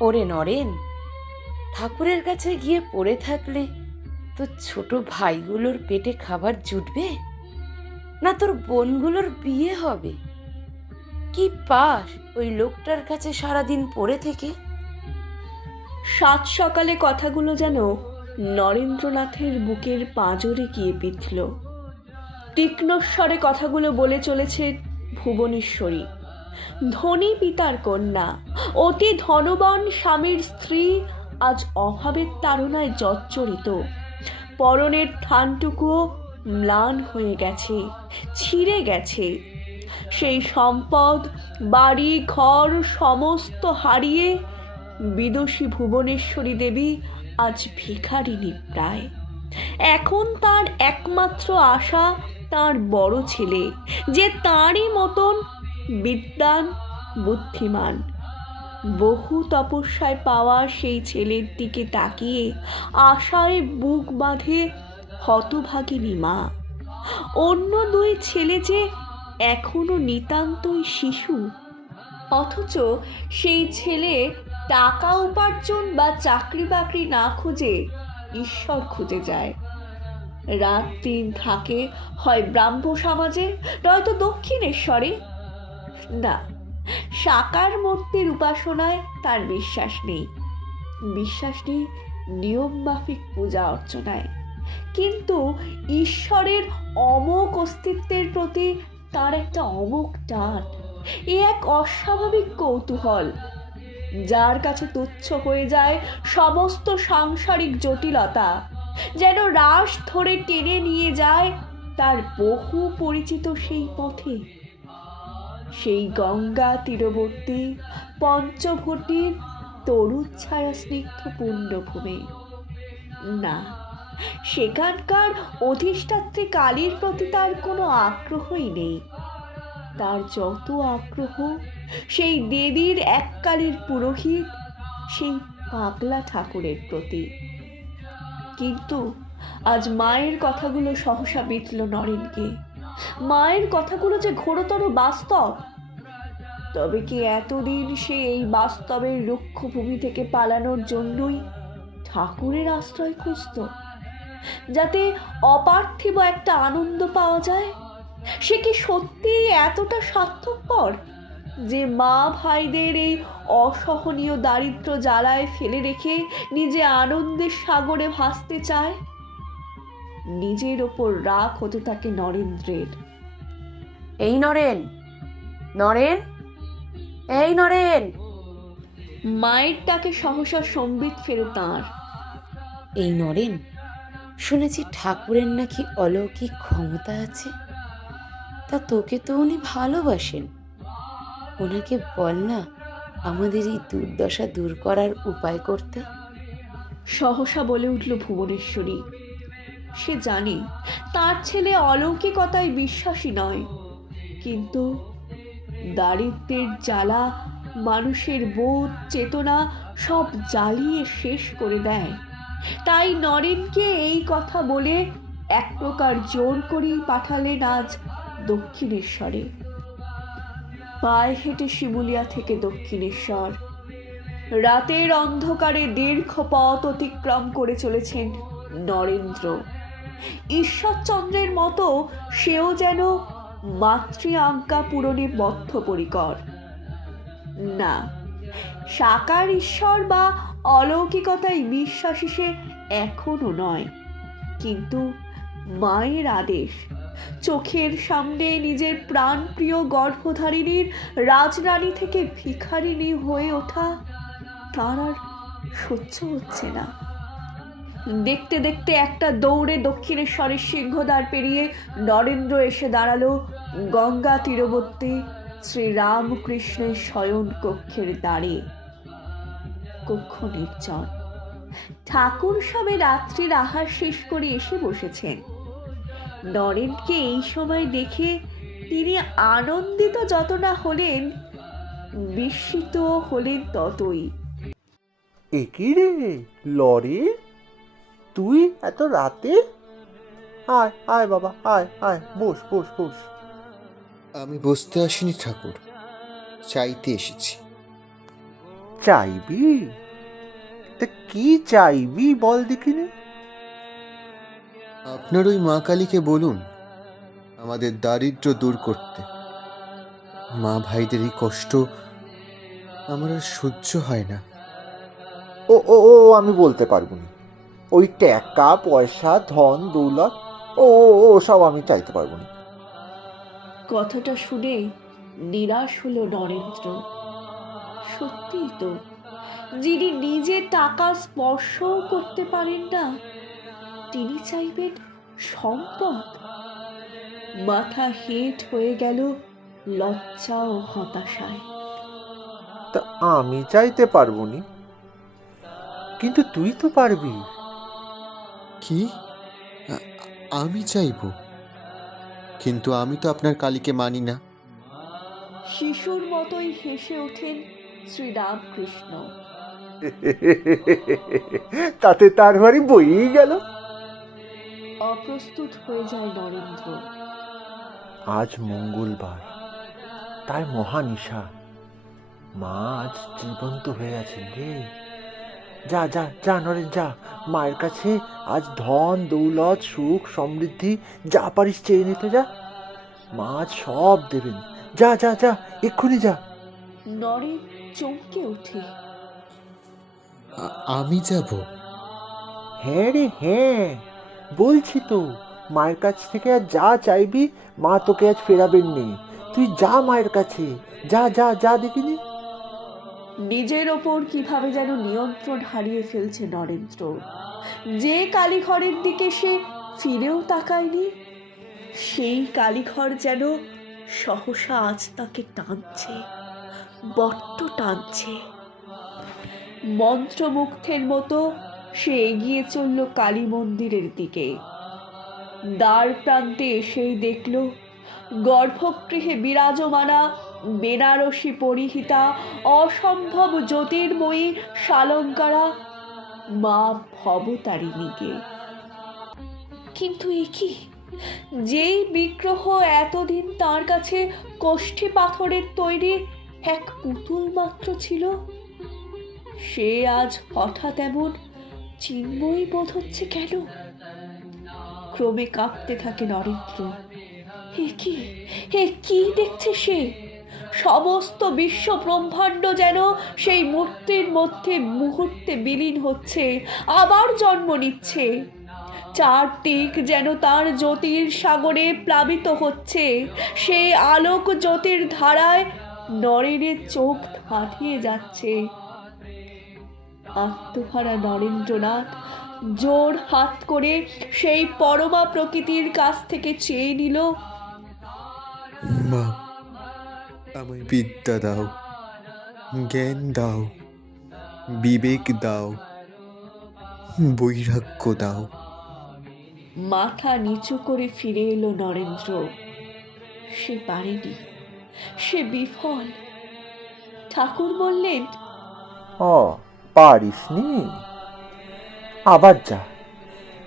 ওরে নরেন, ঠাকুরের কাছে গিয়ে পড়ে থাকলে তোর ছোট ভাইগুলোর পেটে খাবার জুটবে? না তোর বোনগুলোর বিয়ে হবে? কি পাস ওই লোকটার কাছে সারাদিন পড়ে থেকে? সাত সকালে কথাগুলো যেন নরেন্দ্রনাথের বুকের পাঁজরে গিয়ে বিঁধল তীক্ষ্ণস্বরে কথাগুলো বলে চলেছে ভুবনেশ্বরী। ধনী পিতার কন্যা। অতি ধনবান স্বামীর স্ত্রী আজ অভাবের তাড়নায় জর্জরিত। পরনের থানটুকুও ম্লান হয়ে গেছে, ছিঁড়ে গেছে। সেই সম্পদ, বাড়ি, ঘর সমস্ত হারিয়ে বিদুষী ভুবনেশ্বরী দেবী আজ ভিখারিণী প্রায়। এখন তার একমাত্র আশা তার বড় ছেলে, যে তাঁরই মতন বিদ্যান বুদ্ধিমান। বহু তপস্যায় পাওয়া সেই ছেলের দিকে তাকিয়ে আশায় বুক বাঁধে হতভাগিনী মা। অন্য দুই ছেলে যে এখনও নিতান্তই শিশু, অথচ সেই ছেলে টাকা উপার্জন বা চাকরি বাকরি না খুঁজে ঈশ্বর খুঁজে যায়। রাত দিন থাকে, হয় ব্রাহ্ম সমাজে নয়তো দক্ষিণেশ্বরে। না, সাকার মূর্তির উপাসনায় তার বিশ্বাস নেই। বিশ্বাস নেই, নিয়ম মাফিক পূজা অর্চনায়। কিন্তু ঈশ্বরের অমোক অস্তিত্বের প্রতি তার একটা অমোক টান, এ এক অস্বাভাবিক কৌতূহল, যার কাছে তুচ্ছ হয়ে যায় সমস্ত সাংসারিক জটিলতা, যেন রাস ধরে টেনে নিয়ে যায় তার বহু পরিচিত সেই পথে। সেই গঙ্গা তীরবর্তী পঞ্চভটির তরুচ্ছায়া স্নিগ্ধ পুণ্যভূমি। না, সেখানকার অধিষ্ঠাত্রী কালীর প্রতি তার কোনো আগ্রহই নেই। তার যত আগ্রহ, সেই দেবীর এককালের পুরোহিত, সেই পাগলা ঠাকুরের প্রতি। কিন্তু আজ মায়ের কথাগুলো সহসা বিতল নরেনকে। মায়ের কথাগুলো যে ঘোরতর বাস্তব, তবে কি এতদিন সে এই বাস্তবের রুক্ষভূমি থেকে পালানোর জন্যই ঠাকুরের আশ্রয় খুঁজত? যাতে অপার্থিব একটা আনন্দ পাওয়া যায়? সে কি সত্যি এতটা স্বার্থপর যে মা ভাইদের এই অসহনীয় দারিদ্র জ্বালায় ফেলে রেখে নিজে আনন্দের সাগরে ভাসতে চায়? নিজের ওপর রাগ হতে থাকে নরেন্দ্রের। এই নরেন নরেন এই নরেন। মায়ের ডাকে সহসা সম্বিত ফেরো তাঁর। এই নরেন শুনেছি ঠাকুরের নাকি অলৌকিক ক্ষমতা আছে। তা তোকে তো উনি ভালোবাসেন। ওনাকে বল না আমাদের এই দুর্দশা দূর করার উপায় করতে। সহসা বলে উঠল ভুবনেশ্বরী। সে জানে, তার ছেলে অলৌকিকতায় বিশ্বাসী নয়। কিন্তু দারিদ্রের জ্বালা, মানুষের বোধ, চেতনা সব জ্বালিয়ে শেষ করে দেয়। তাই নরেনকে এই কথা বলে এক প্রকার জোর করেই পাঠালেন আজ দক্ষিণেশ্বরে। পায়ে হেঁটে শিমুলিয়া থেকে দক্ষিণেশ্বর। রাতের অন্ধকারে দীর্ঘ পথ অতিক্রম করে চলেছেন নরেন্দ্র। ঈশ্বরচন্দ্রের মতো সেও যেন মাতৃ আজ্ঞা পূরণে বদ্ধপরিকর। না, সাকার ঈশ্বর বা অলৌকিকতায় বিশ্বাসী সে এখনও নয়। কিন্তু মায়ের আদেশ, চোখের সামনে নিজের প্রাণপ্রিয় গর্ভধারিণীর রাজরানী থেকে ভিখারিণী হয়ে ওঠা তার আর সহ্য হচ্ছে না। দেখতে দেখতে একটা দৌড়ে দক্ষিণেশ্বরের সিংহদ্বার পেরিয়ে নরেন্দ্র এসে দাঁড়াল গঙ্গা তীরবর্তী শ্রীরামকৃষ্ণের শয়ন কক্ষের দ্বারে। কক্ষ নির্জন ঠাকুর সবে রাত্রির আহার শেষ করে এসে বসেছেন। নরেনকে এই সময় দেখে তিনি আনন্দিত যত না হলেন, বিস্মিত হলেন ততই। একই রে, লরি? তুই এত রাতে? আয় আয় বাবা আয় আয় বস বস বস। আমি বসতে আসিনি ঠাকুর। চাইতে এসেছি। চাইবি? তা কি চাইবি বল দেখিনি? আপনার ওই মা কালীকে বলুন আমাদের দারিদ্র্য দূর করতে। মা ভাইদের এই কষ্ট আমার আর সহ্য হয় না। ও ও ও আমি বলতে পারব না। ওই টাকা পয়সা ধন দৌলত ও সব আমি চাইতে পারব না। কথাটা শুনে নিরাশ হলো নরেন্দ্র। সত্যিই তো যিনি নিজে টাকা স্পর্শও করতে পারেন না তিনি চাইবেন সম্পদ। মাথা হেট হয়ে গেল লজ্জা ও হতাশায়। তা আমি চাইতে পারব না কিন্তু তুই তো পারবি। কি? আমি চাইব। কিন্তু আমি তো আপনার কালীকে মানি না। শিশুর মতোই হেসে ওঠেন শ্রীরামকৃষ্ণ। তাতে তার বাড়ি বইই গেল। অপ্রস্তুত হয়ে যায় নরেন্দ্র। আজ মঙ্গলবার। তাই মহানিশা মা আজ জীবন্ত হয়ে আছেন রে। যা যা যা নরেন যা। মায়ের কাছে আজ ধন দৌলত সুখ সমৃদ্ধি যা পারিস চেয়ে নিতে যা। মা সব দেবেন। যা যা যা এক্ষুনি যা। নরেন চমকে ওঠে। আ- আমি যাব। হ্যাঁ রে হ্যাঁ। বলছি তো মায়ের কাছ থেকে আর যা চাইবি মা তোকে আজ ফেরাবেন নি। তুই যা মায়ের কাছে। যা যা যা দেখিনি? নিজের ওপর কীভাবে যেন নিয়ন্ত্রণ হারিয়ে ফেলছে নরেন্দ্র। যে কালীঘরের দিকে সে ফিরেও তাকায়নি, সেই কালীঘর যেন সহসা আজ তাকে টানছে বট্ট টানছে। মন্ত্রমুগ্ধের মতো সে এগিয়ে চলল কালী মন্দিরের দিকে। দ্বার প্রান্তে এসেই দেখল, গর্ভগৃহে বিরাজমানা বেনারসি পরিহিতা, অসম্ভব জ্যোতির্ময়ী শালঙ্কারা মা ভবতারিণীকে। কিন্তু এ কি? যেই বিগ্রহ এতদিন তার কাছে কোষ্ঠী পাথরের তৈরি এক পুতুল মাত্র ছিল, সে আজ হঠাৎ এমন চিন্ময়ী বোধ হচ্ছে কেন? ক্রমে কাঁপতে থাকে নরেন্দ্র। এ কি? এ কি দেখছে সে? সমস্ত বিশ্ব ব্রহ্মাণ্ড যেন সেই মূর্তির মধ্যে মুহূর্তে বিলীন হচ্ছে, আবার জন্ম নিচ্ছে। চার দিক যেন তার জ্যোতির সাগরে প্লাবিত হচ্ছে। সেই আলোক জ্যোতির ধারায় নরেনের চোখ ধাঁধিয়ে যাচ্ছে। আত্মহারা নরেন্দ্রনাথ জোর হাত করে সেই পরমা প্রকৃতির কাছ থেকে চেয়ে নিল আমায় বিদ্যা দাও জ্ঞান দাও বিবেক দাও বৈরাগ্য দাও। মাথা নিচু করে ফিরে এলো নরেন্দ্র। সে পারেনি সে বিফল। ঠাকুর বললেন ও পারিসনি আবার যা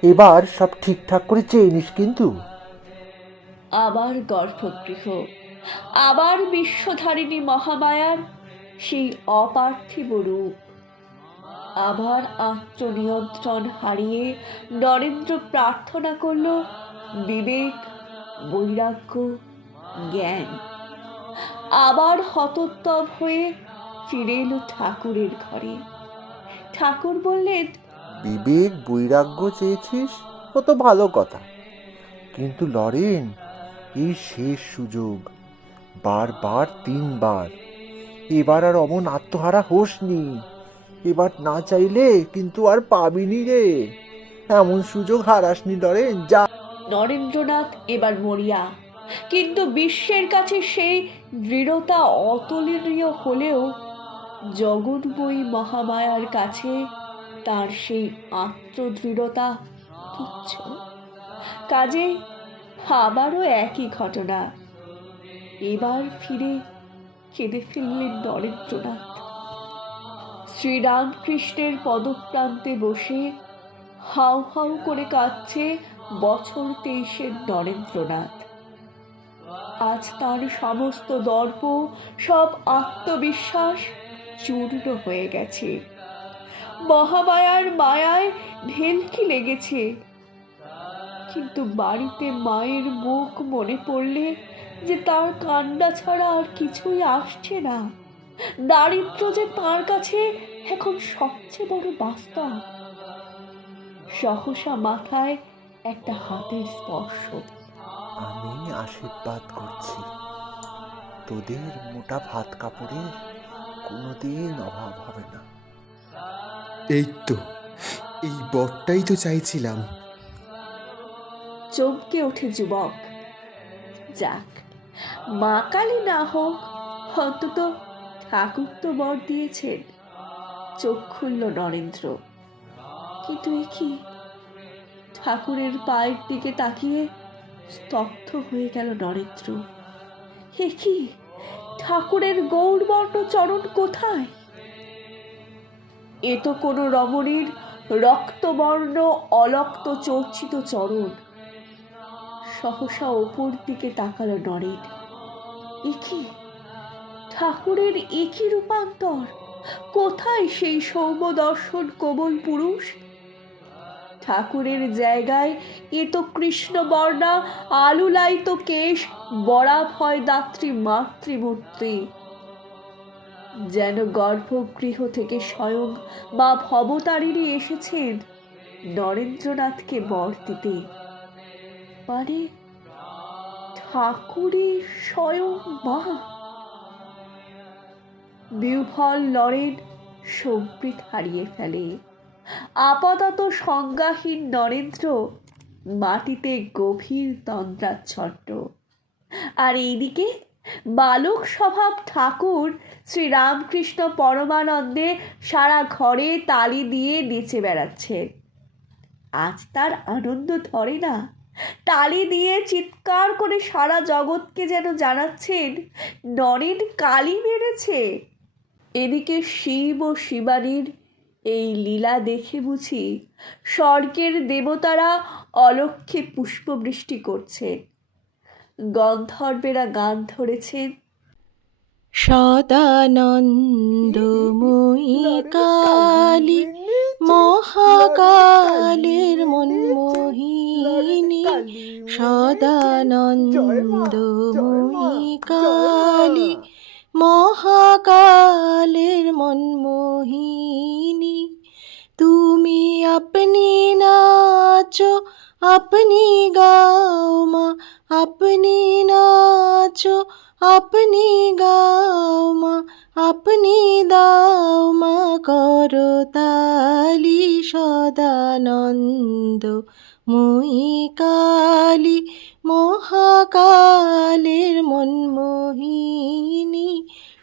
এবার সব ঠিকঠাক করে চেয়ে নিস কিন্তু। আবার গর্ভগৃহ। আবার বিশ্বধারিণী মহামায়ার, সেই অপার্থিব রূপ। আবার আত্মনিয়ন্ত্রণ হারিয়ে নরেন্দ্র প্রার্থনা করল, বিবেক, বৈরাগ্য, জ্ঞান। আবার হতোত্তম হয়ে ফিরে এলো ঠাকুরের ঘরে। ঠাকুর বললেন, বিবেক, বৈরাগ্য চেয়েছিস? ও তো ভালো কথা। কিন্তু লরেন এই শেষ সুযোগ বারবার তিনবার। এবার আর অমন আত্মহারা হোসনি এবার না চাইলে কিন্তু আর পাবিনি রে। এমন সুযোগ হারাসনি লরেন যা নরেন্দ্রনাথ এবার মরিয়া। কিন্তু বিশ্বের কাছে সেই দৃঢ়তা অতুলনীয় হলেও জগন্ময়ী মহামায়ার কাছে তার সেই আত্মদৃঢ়তা তুচ্ছ। কাজে আবারও একই ঘটনা। এবার ফিরে কেঁদে ফেললেন নরেন্দ্রনাথ শ্রীরামকৃষ্ণের পদপ্রান্তে বসে হাউ হাউ করে কাঁদছে বছর তেইশের নরেন্দ্রনাথ আজ তার সমস্ত দর্প সব আত্মবিশ্বাস চূর্ণ হয়ে গেছে। মহামায়ার মায়ায় ঢেলকি লেগেছে। কিন্তু বাড়িতে মায়ের মুখ মনে পড়লে যে তার কান্না ছাড়া আর কিছুই আসছে না। দারিদ্র যে তার কাছে এখন সবচেয়ে বড় বাস্তব। সহসা মাথায় একটা হাতের স্পর্শ। আমি আশীর্বাদ করছি। তোদের মোটা ভাত কাপড়ের কোনোদিন অভাব হবে না। এই তো এই বরটাই তো চাইছিলাম। চমকে ওঠে যুবক। যাক, মা কালী না হোক, অন্তত ঠাকুর তো বর দিয়েছেন। চোখ খুলল নরেন্দ্র। কিন্তু এ কি? ঠাকুরের পায়ের দিকে তাকিয়ে স্তব্ধ হয়ে গেল নরেন্দ্র। এ কি? ঠাকুরের গৌরবর্ণ চরণ কোথায়? এ তো কোনো রমণীর রক্তবর্ণ অলক্ত চর্চিত চরণ। সহসা ওপর দিকে তাকালো নরেন। একি, ঠাকুরের একই রূপান্তর? কোথায় সেই সৌম দর্শন কোমল পুরুষ? ঠাকুরের জায়গায় এ তো কৃষ্ণ কৃষ্ণবর্ণা, আলুলাইত কেশ, বরাভয় দাত্রী মাতৃমূর্তি। যেন গর্ভগৃহ থেকে স্বয়ং মা ভবতারিণী এসেছেন নরেন্দ্রনাথকে বর দিতে। মানে ঠাকুরের স্বয়ং মা। বিহ্বল নরেন সম্প্রীত হারিয়ে ফেলে। আপাতত সংজ্ঞাহীন নরেন্দ্র মাটিতে গভীর তন্দ্রাচ্ছন্ন। আর এইদিকে বালক স্বভাব ঠাকুর শ্রীরামকৃষ্ণ পরমানন্দে সারা ঘরে তালি দিয়ে নেচে বেড়াচ্ছে আজ তার আনন্দ ধরে না। তালি দিয়ে চিৎকার করে সারা জগৎকে যেন জানাচ্ছেন নরেন কালি মেরেছে। এদিকে শিব ও শিবানীর এই লীলা দেখে বুঝি স্বর্গের দেবতারা অলক্ষে পুষ্পবৃষ্টি করছে গন্ধর্বেরা গান ধরেছেন। সদানন্দময়ী কালী মহাকালের মনমোহিনী সদানন্দময়ী কালী মহাকালের মনমোহিনী তুমি আপনি নাচো আপনি গাও মা আপনি নাচো আপনি গাও মা আপনি দাও মা করো তালি সদানন্দ মুই কালী মহাকালের মনমোহিনী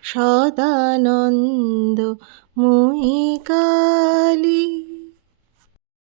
সদানন্দ মুই কালী